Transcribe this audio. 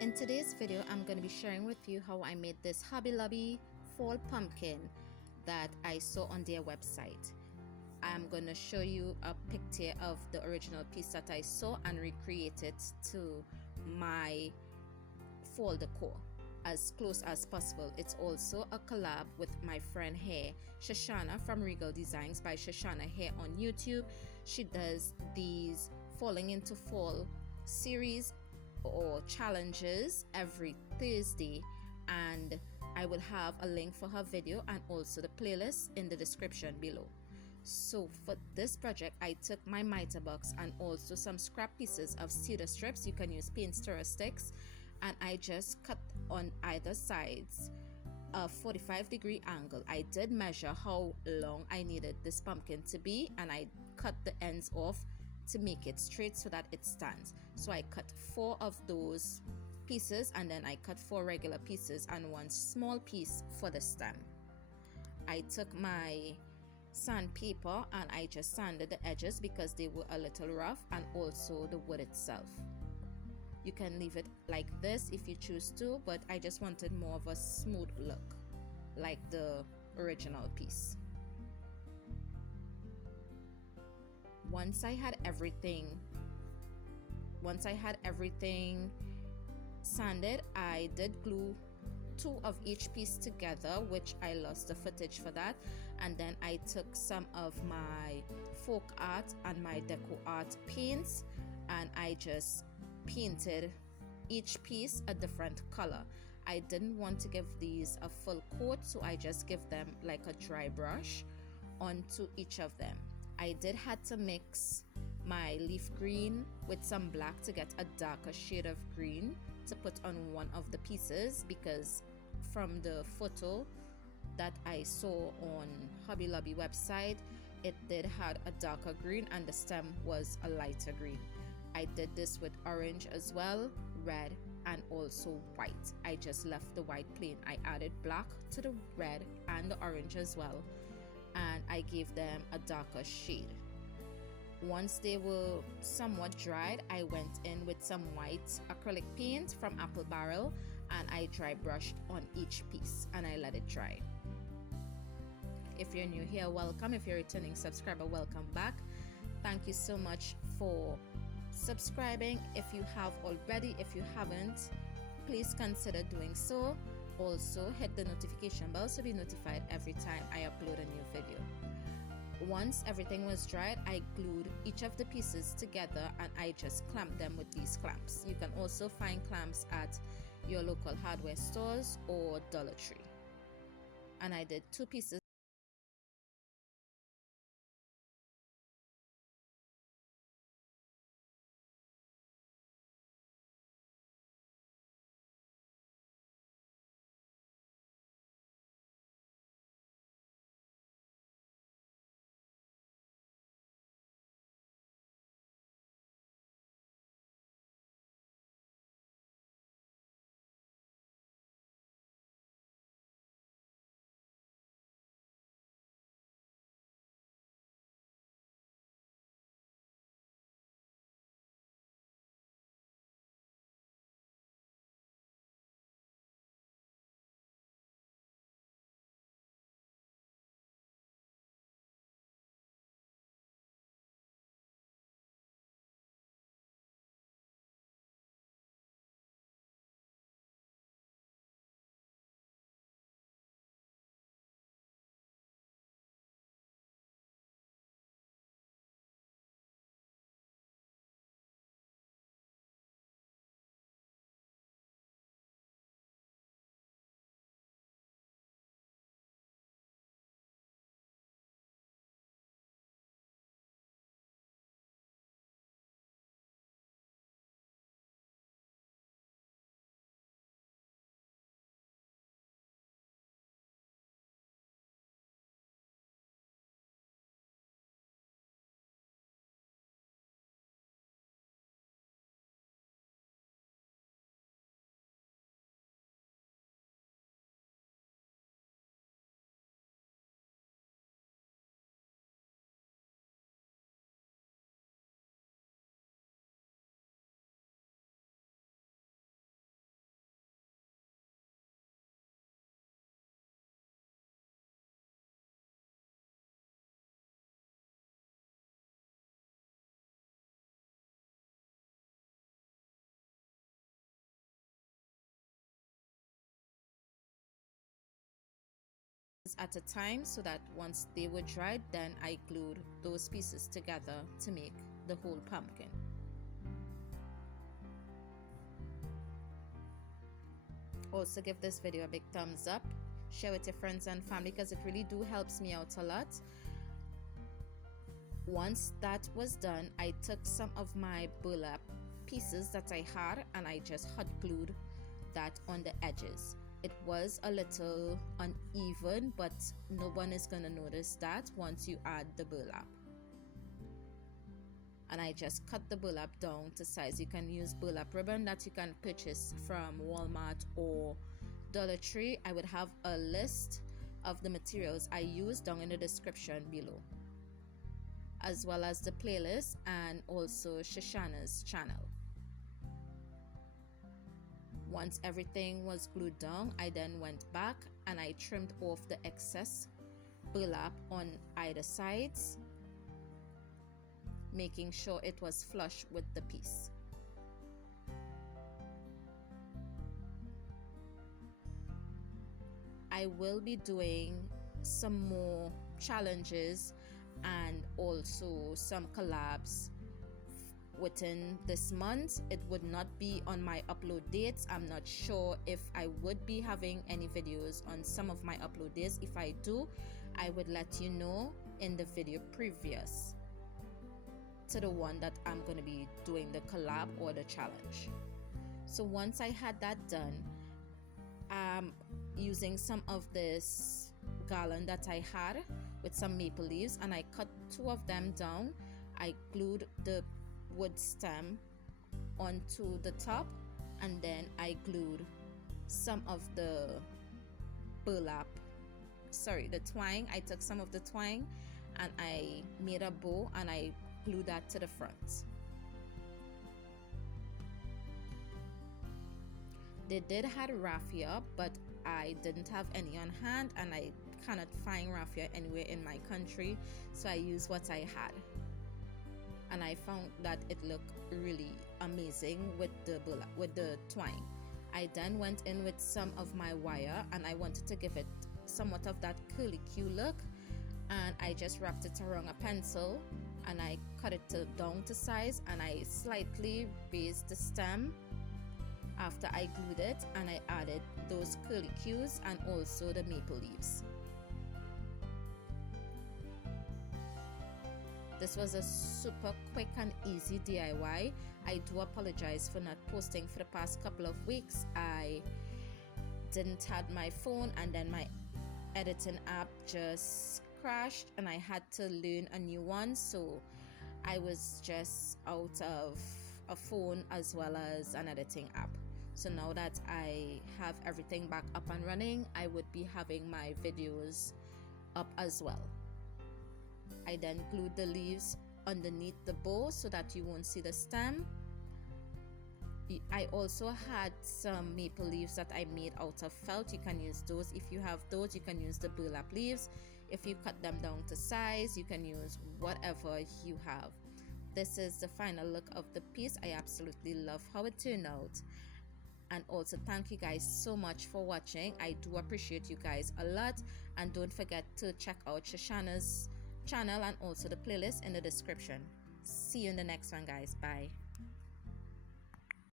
In today's video, I'm going to be sharing with you how I made this Hobby Lobby fall pumpkin that I saw on their website. I'm going to show you a picture of the original piece that I saw and recreate it to my fall decor as close as possible. It's also a collab with my friend here, Shushana from Regal Designs by Shushana here on YouTube. She does these falling into fall series or challenges every Thursday, and I will have a link for her video and also the playlist in the description below. So for this project, I took my miter box and also some scrap pieces of cedar strips. You can use paint stirrer sticks, and I just cut on either sides a 45-degree angle. I did measure how long I needed this pumpkin to be, and I cut the ends off to make it straight so that it stands. So I cut 4 of those pieces, and then I cut 4 regular pieces and 1 small piece for the stem. I took my sandpaper and I just sanded the edges because they were a little rough, and also the wood itself. You can leave it like this if you choose to, but I just wanted more of a smooth look like the original piece. Once I had everything sanded, I did glue 2 of each piece together, which I lost the footage for that, and then I took some of my folk art and my deco art paints and I just painted each piece a different color. I didn't want to give these a full coat, so I just give them like a dry brush onto each of them. I did had to mix my leaf green with some black to get a darker shade of green to put on one of the pieces, because from the photo that I saw on Hobby Lobby website, it did had a darker green and the stem was a lighter green. I did this with orange as well, red, and also white. I just left the white plain. I added black to the red and the orange as well, and I gave them a darker shade. Once they were somewhat dried, I went in with some white acrylic paint from Apple Barrel and I dry brushed on each piece and I let it dry. If you're new here, welcome. If you're a returning subscriber, welcome back. Thank you so much for subscribing if you have already. If you haven't, please consider doing so. Also hit the notification bell to be notified every time I upload a new video. Once everything was dried, I glued each of the pieces together and I just clamped them with these clamps. You can also find clamps at your local hardware stores or Dollar Tree. And I did 2 pieces at a time, so that once they were dried, then I glued those pieces together to make the whole pumpkin. Also, give this video a big thumbs up, share with your friends and family, because it really helps me out a lot. Once that was done, I took some of my burlap pieces that I had and I just hot glued that on the edges. It was a little uneven, but no one is going to notice that once you add the burlap. And I just cut the burlap down to size. You can use burlap ribbon that you can purchase from Walmart or Dollar Tree. I would have a list of the materials I use down in the description below, as well as the playlist and also Shushana's channel. Once everything was glued down, I then went back and I trimmed off the excess burlap on either sides, making sure it was flush with the piece. I will be doing some more challenges and also some collabs within this month. It would not be on my upload dates. I'm not sure if I would be having any videos on some of my upload dates. If I do, I would let you know in the video previous to the one that I'm going to be doing the collab or the challenge. So once I had that done, using some of this garland that I had with some maple leaves, and I cut 2 of them down. I glued the wood stem onto the top, and then I glued some of the twine. I took some of the twine and I made a bow and I glued that to the front. They did have raffia, but I didn't have any on hand, and I cannot find raffia anywhere in my country, so I used what I had, and I found that it looked really amazing with the twine. I then went in with some of my wire, and I wanted to give it somewhat of that curly-Q look, and I just wrapped it around a pencil and I cut it down to size, and I slightly raised the stem after I glued it, and I added those curly Qs and also the maple leaves. This was a super quick and easy DIY. I do apologize for not posting for the past couple of weeks. I didn't have my phone, and then my editing app just crashed and I had to learn a new one, so I was just out of a phone as well as an editing app. So now that I have everything back up and running, I would be having my videos up as well. I then glued the leaves underneath the bow so that you won't see the stem. I also had some maple leaves that I made out of felt. You can use those. If you have those, you can use the burlap leaves. If you cut them down to size, you can use whatever you have. This is the final look of the piece. I absolutely love how it turned out. And also thank you guys so much for watching. I do appreciate you guys a lot, and don't forget to check out Shushana's channel and also the playlist in the description. See you in the next one, guys. Bye.